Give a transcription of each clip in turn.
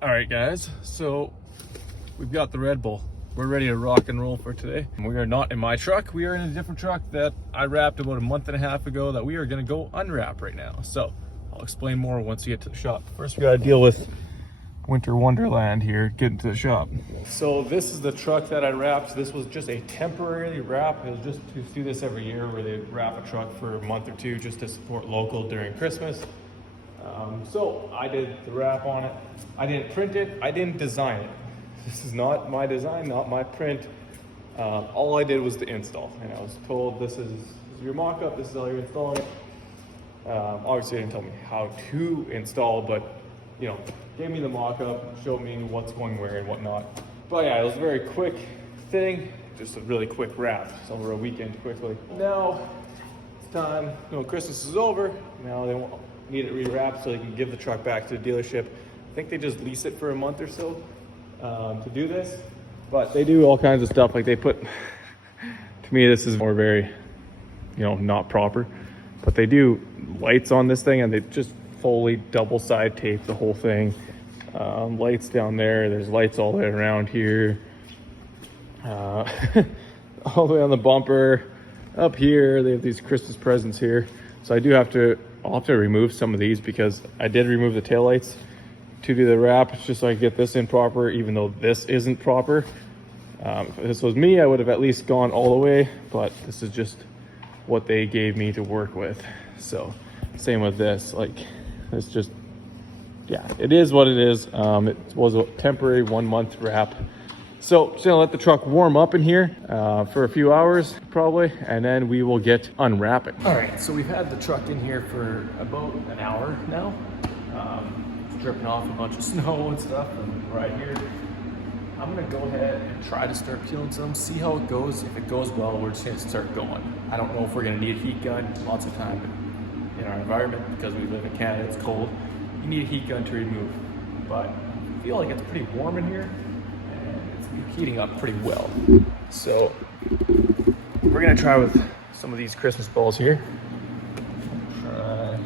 All right, guys, so we've got the Red Bull. We're ready to rock and roll for today. We are not in my truck. We are in a different truck that I wrapped about a month and a half ago that we are gonna go unwrap right now. So I'll explain more once we get to the shop. First, we gotta deal with Winter Wonderland here, getting to the shop. So this is the truck that I wrapped. This was just a temporary wrap. It was just to do this every year where they wrap a truck for a month or two just to support local during Christmas. So I did the wrap on it. I didn't print it, I didn't design it. This is not my design, not my print. All I did was the install. And I was told this is your mock-up, this is how you're installing it. Obviously they didn't tell me how to install, but you know, gave me the mock-up, showed me what's going where and whatnot. But yeah, it was a very quick thing, just a really quick wrap over a weekend quickly. Now it's time, you know, Christmas is over. Now they won't need it rewrapped so they can give the truck back to the dealership. I think they just lease it for a month or so to do this, but they do all kinds of stuff. Like they put, to me this is more very, you know, not proper, but they do lights on this thing and they just fully double side tape the whole thing. Lights down there, there's lights all the way around here, all the way on the bumper. Up here they have these Christmas presents here, so I'll have to remove some of these because I did remove the taillights to do the wrap. It's just so I get this in proper, even though this isn't proper. If this was me, I would have at least gone all the way, but this is just what they gave me to work with. So same with this, like it's just, yeah, it is what it is. It was a temporary 1 month wrap. So just gonna let the truck warm up in here for a few hours probably, and then we will get unwrapping. All right, so we've had the truck in here for about an hour now. Dripping off a bunch of snow and stuff, and right here, I'm gonna go ahead and try to start peeling some, see how it goes. If it goes well, we're just gonna start going. I don't know if we're gonna need a heat gun. Lots of time in our environment, because we live in Canada, it's cold. You need a heat gun to remove, but I feel like it's pretty warm in here. Heating up pretty well. So we're gonna try with some of these Christmas balls here. Try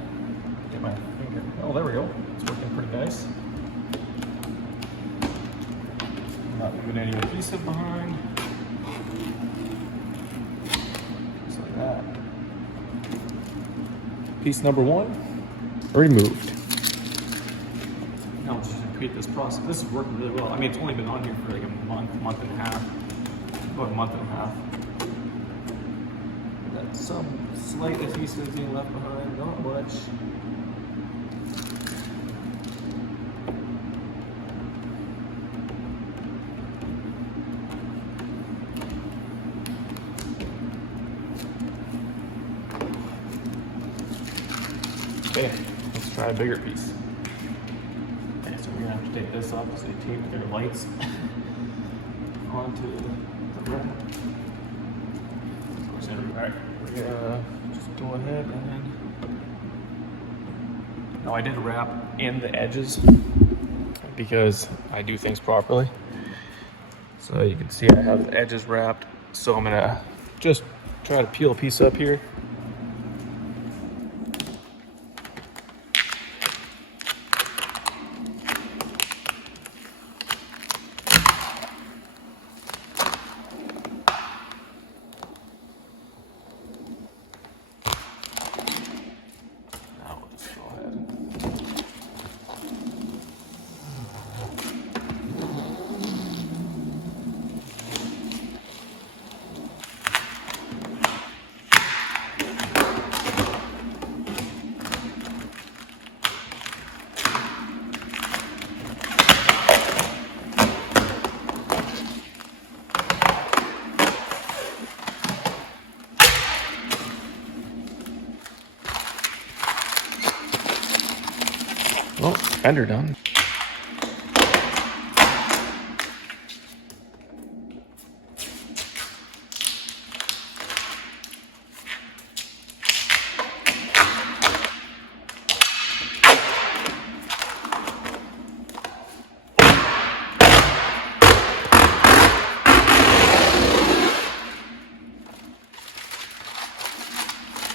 get my finger. Oh, there we go. It's working pretty nice. Not leaving any adhesive behind. Just like that. Piece number one removed. Now let's just repeat this process. This is working really well. I mean, it's only been on here for like a month and a half, about a month and a half. Got some slight adhesive being left behind, not much. Okay, let's try a bigger piece. Okay, so we're gonna have to take this off because they taped their lights onto the wrap. Alright, we're gonna just go ahead and... Now I did wrap in the edges because I do things properly. So you can see I have the edges wrapped. So I'm gonna just try to peel a piece up here. Well, fender done.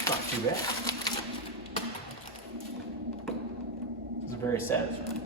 Not too bad. This is very satisfying.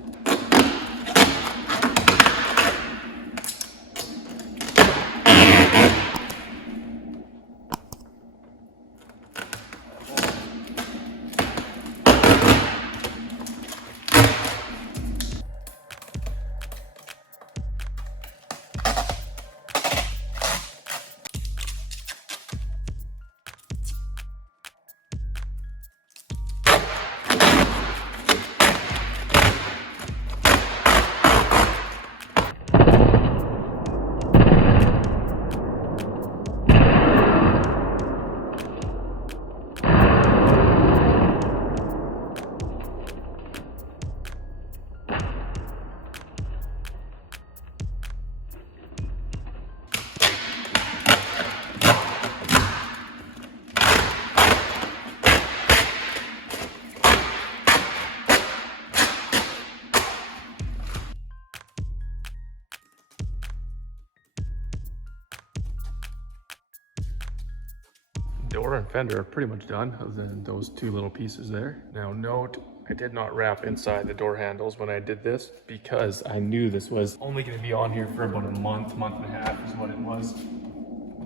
door and fender are pretty much done, other than those two little pieces there. Now note, I did not wrap inside the door handles when I did this because I knew this was only going to be on here for about a month, month and a half is what it was.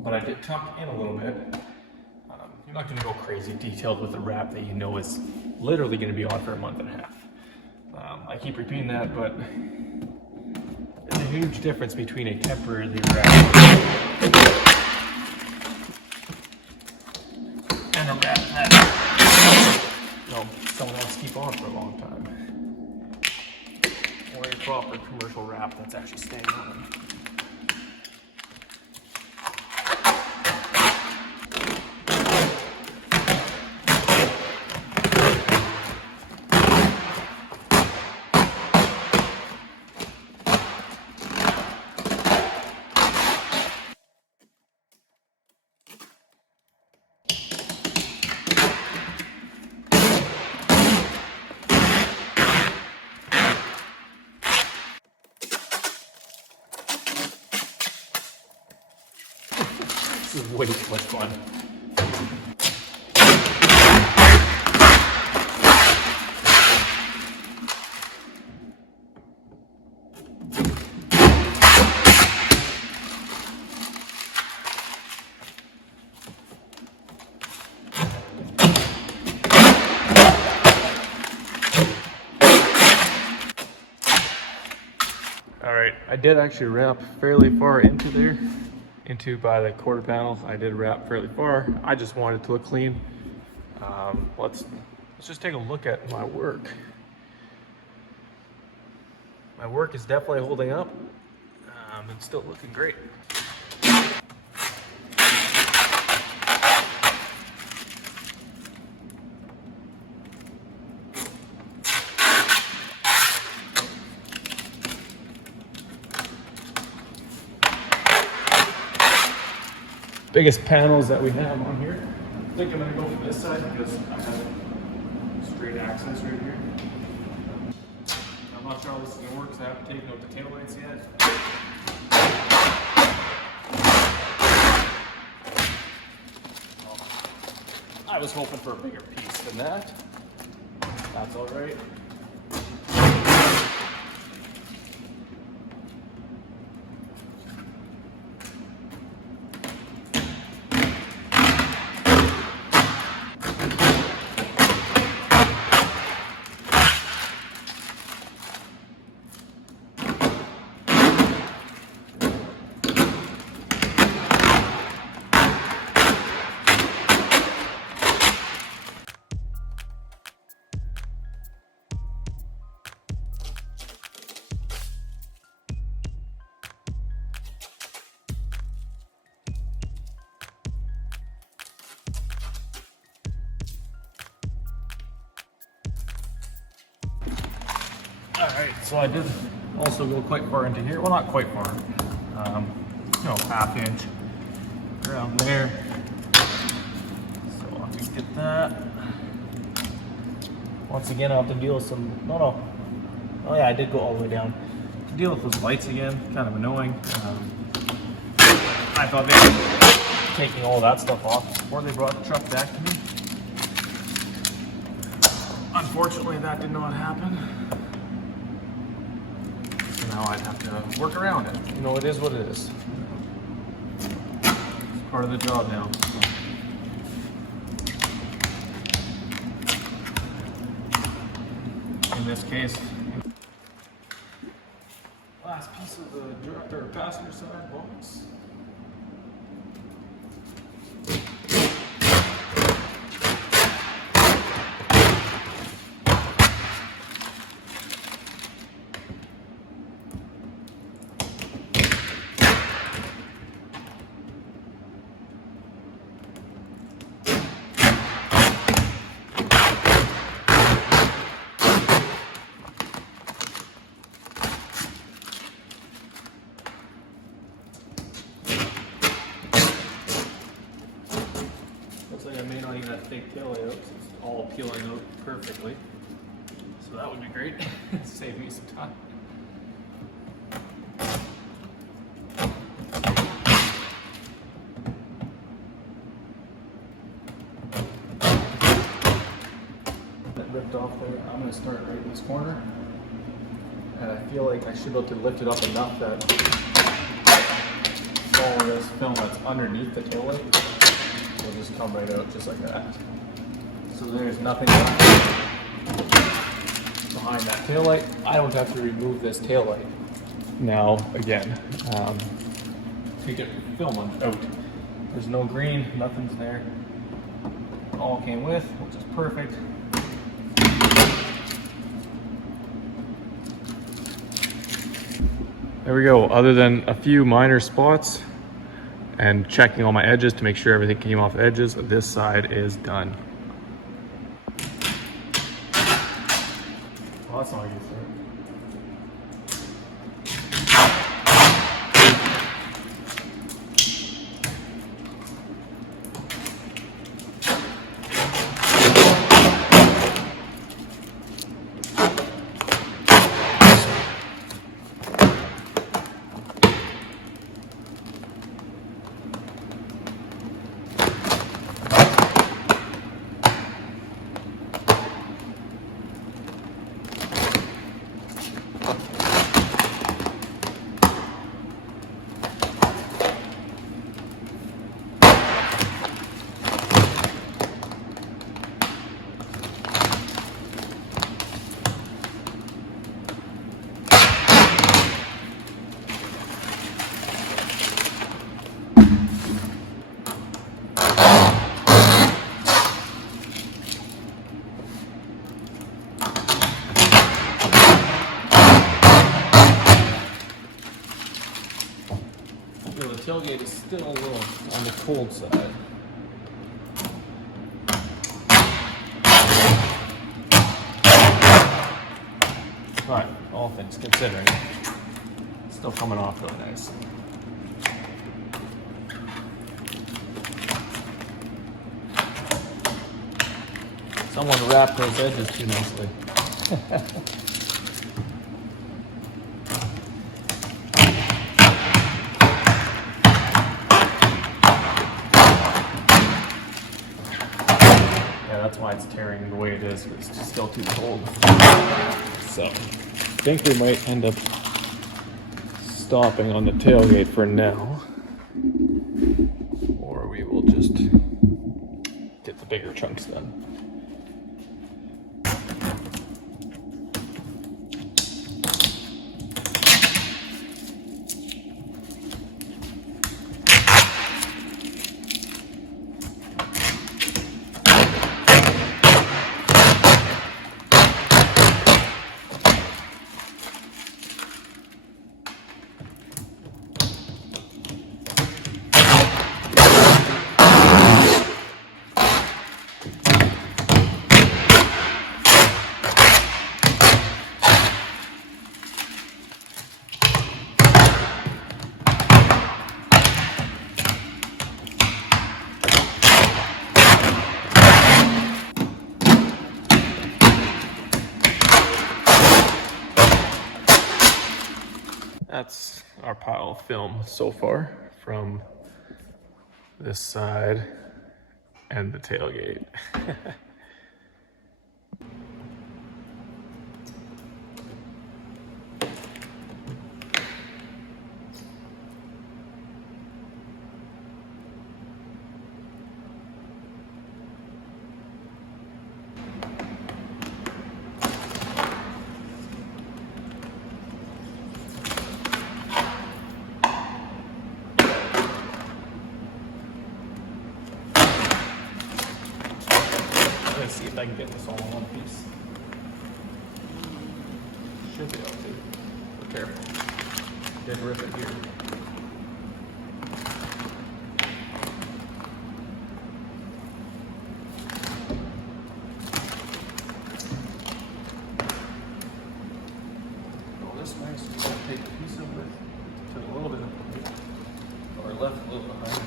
But I did tuck in a little bit. You're not going to go crazy detailed with a wrap that you know is literally going to be on for a month and a half. I keep repeating that, but there's a huge difference between a temporarily wrapped and a wrap that someone wants to keep on for a long time. Or a proper commercial wrap that's actually staying on. This is way too much fun. All right, I did actually wrap fairly far into there. By the quarter panel. I did wrap fairly far. I just wanted it to look clean. Let's just take a look at my work. My work is definitely holding up. It's still looking great. Biggest panels that we have on here. I think I'm gonna go for this side because I have straight access right here. I'm not sure how this is gonna work because I haven't taken out the tail lights yet. I was hoping for a bigger piece than that. That's all right. All right, so I did also go quite far into here. Well, not quite far. Half inch around there. So I'll just get that. Once again, I'll have to deal with some. Oh yeah, I did go all the way down. To deal with those lights again, kind of annoying. I thought they were taking all that stuff off before they brought the truck back to me. Unfortunately, that did not happen. Now I'd have to work around it. It is what it is. It's part of the job now. In this case, last piece of the director passenger side box. I may not even have to take tail out, it's all peeling out perfectly. So that would be great. Save me some time. ripped off there. I'm going to start right in this corner. And I feel like I should be able to lift it up enough that all of this film that's underneath the tail light will just come right out just like that. So there's nothing behind that tail light. I don't have to remove this tail light now again to get the film out. There's no green, nothing's there. It all came with, which is perfect. There we go. Other than a few minor spots and checking all my edges to make sure everything came off the edges, this side is done. Well, that's not a good start. The tailgate is still a little on the cold side. But all things considering, it's still coming off really nice. Someone wrapped those edges too nicely. That's why it's tearing the way it is. It's just still too cold. So I think we might end up stopping on the tailgate for now. Or we will just get the bigger chunks done. That's our pile of film so far from this side and the tailgate. Let's see if I can get this all in one piece. Should be able to. Be careful. Did rip it here. Well, this nice. We're going to take a piece of it, took a little bit of it, or left a little behind.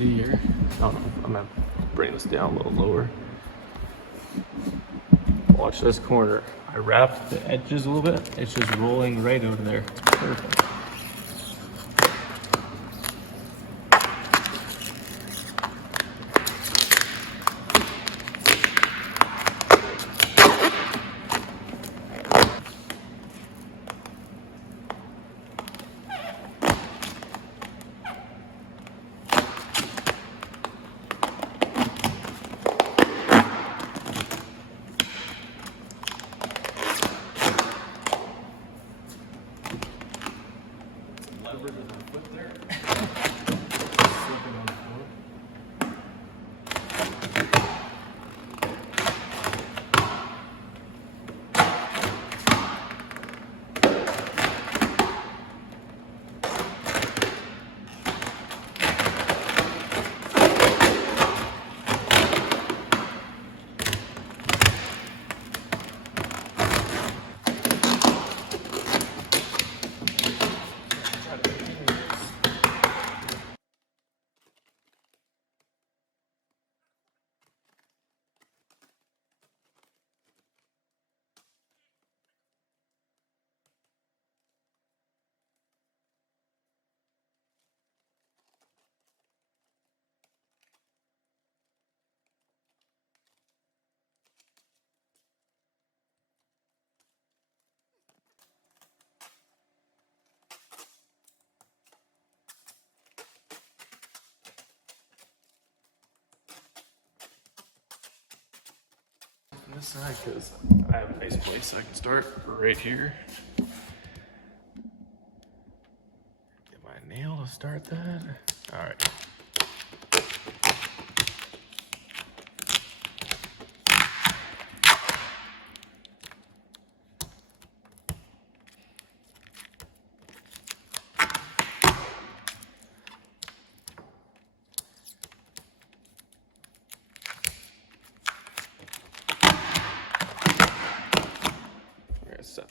see here. Oh, I'm gonna bring this down a little lower. Watch this corner. I wrapped the edges a little bit. It's just rolling right out of there. It's perfect. Leverage with my foot there. Slipping on the floor. On this side, because I have a nice place I can start right here. Get my nail to start that. All right. Set.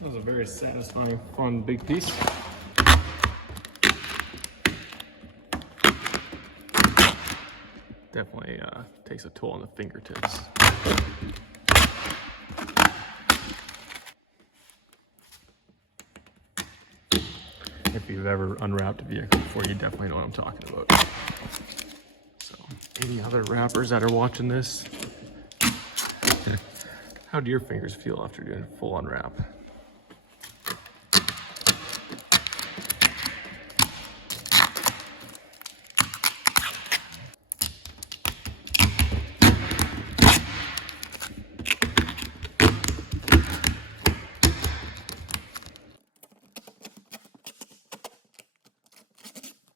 That was a very satisfying, fun, big piece. Definitely takes a toll on the fingertips. If you've ever unwrapped a vehicle before, you definitely know what I'm talking about. So, any other wrappers that are watching this, how do your fingers feel after doing a full unwrap?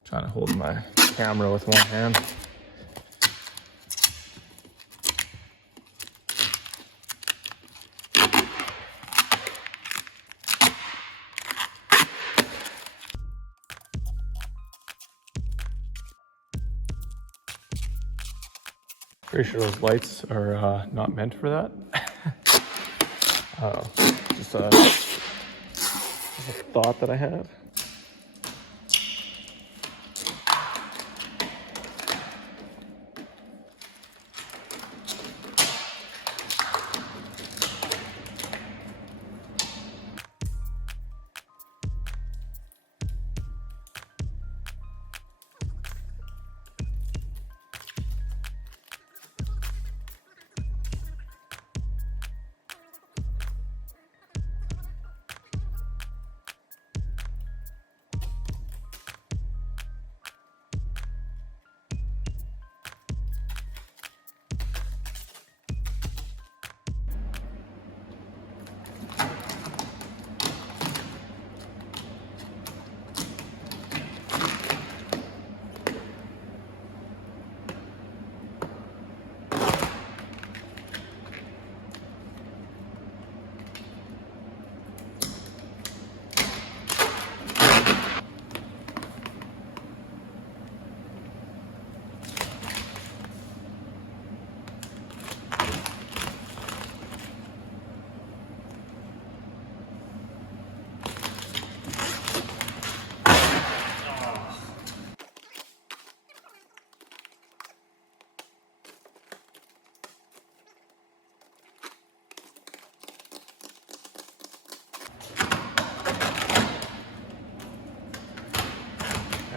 Trying to hold my camera with one hand. Pretty sure those lights are not meant for that. Just a thought that I had.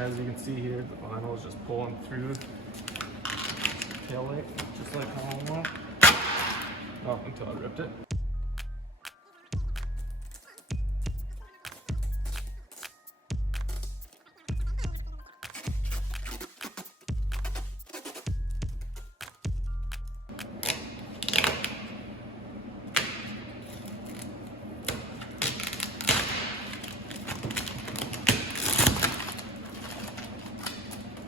As you can see here, the vinyl is just pulling through the tail light, just like how I want. Not until I ripped it.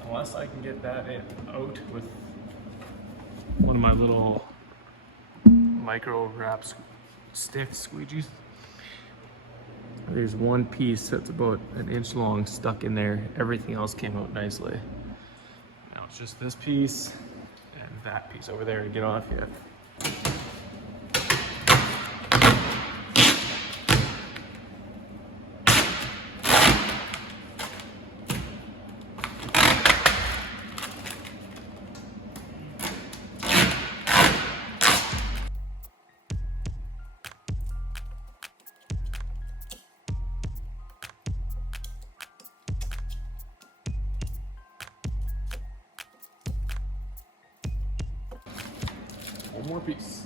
Unless I can get that out with one of my little micro wrap sticks, squeegees. There's one piece that's about an inch long stuck in there. Everything else came out nicely. Now it's just this piece and that piece over there to get off yet. One more piece.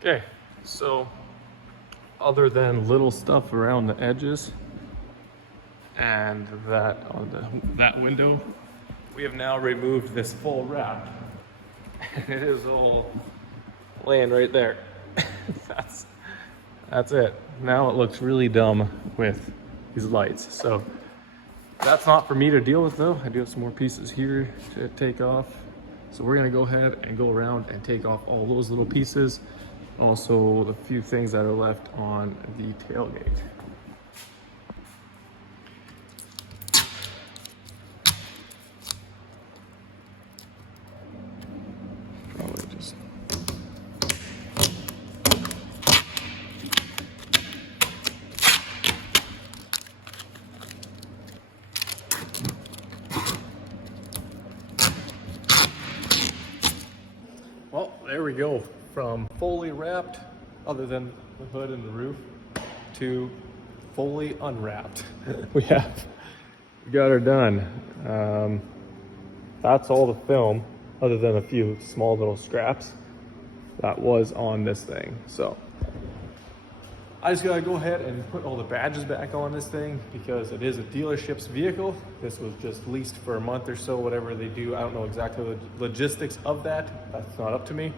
Okay, so other than little stuff around the edges and that on that window, we have now removed this full wrap. It is all laying right there. That's it. Now it looks really dumb with these lights. So that's not for me to deal with though. I do have some more pieces here to take off. So we're gonna go ahead and go around and take off all those little pieces. Also the few things that are left on the tailgate. Probably just well, there we go. From fully wrapped, other than the hood and the roof, to fully unwrapped. we got her done. That's all the film, other than a few small little scraps that was on this thing. So I just gotta go ahead and put all the badges back on this thing because it is a dealership's vehicle. This was just leased for a month or so, whatever they do. I don't know exactly the logistics of that. That's not up to me.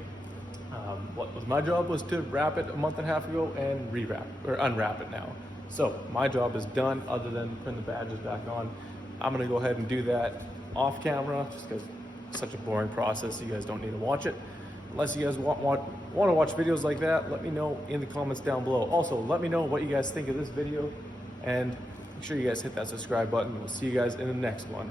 What was my job was to wrap it a month and a half ago and rewrap or unwrap it now. So my job is done other than putting the badges back on. I'm gonna go ahead and do that off camera just because it's such a boring process. You guys don't need to watch it. Unless you guys want to watch videos like that, let me know in the comments down below. Also, let me know what you guys think of this video and make sure you guys hit that subscribe button. We'll see you guys in the next one.